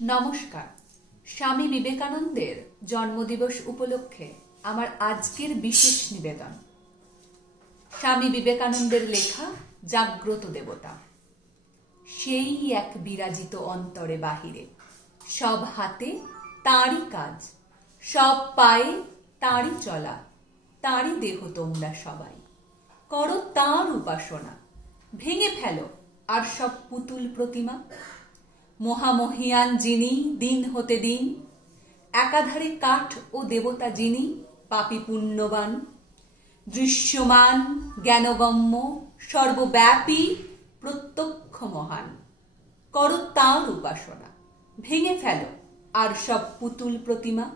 নমস্কার। স্বামী বিবেকানন্দের জন্মদিবস উপলক্ষে আমার আজকের বিশেষ নিবেদন। স্বামী বিবেকানন্দের লেখা জাগ্রত দেবতা। সেই এক বিরাজিত অন্তরে বাহিরে, সব হাতে তাঁরই কাজ, সব পায়ে তাঁরই চলা, তাঁরই দেহ তোমরা সবাই। করো তাঁর উপাসনা, ভেঙে ফেলো আর সব পুতুল প্রতিমা। মহামহিয়ান যিনি দিন হতে দিন, একাধারে কাঠ ও দেবতা যিনি পাপী পুণ্যবান, দৃশ্যমান জ্ঞানগম্য সর্বব্যাপী প্রত্যক্ষ মহান। করো তাঁর উপাসনা, ভেঙে ফেলো আর সব পুতুল প্রতিমা।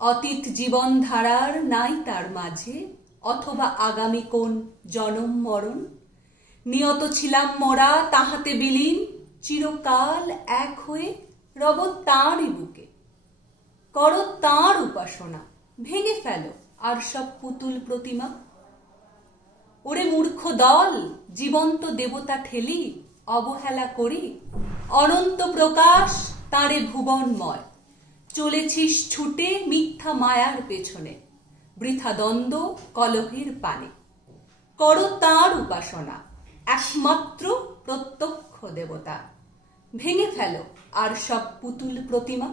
অতীত জীবন ধারার নাই তার মাঝে, অথবা আগামী কোন জনম মরণ। নিয়ত ছিলাম মোরা তাহাতে বিলীন, চিরকাল এক হয়ে রব তাঁরই বুকে। করো তাঁর উপাসনা, ভেঙে ফেলো আর সব পুতুল প্রতিমা। ওরে মূর্খ দল, জীবন্ত দেবতা ঠেলি অবহেলা করি, অনন্ত প্রকাশ তাঁরে ভুবনময়। চলেছিস ছুটে মিথ্যা মায়ার পেছনে, বৃথা দ্বন্দ্ব কলহের পানে। করো তাঁর উপাসনা, একমাত্র প্রত্যক্ষ দেবতা। ভেঙে ফেলো আর সব পুতুল প্রতিমা।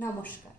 নমস্কার।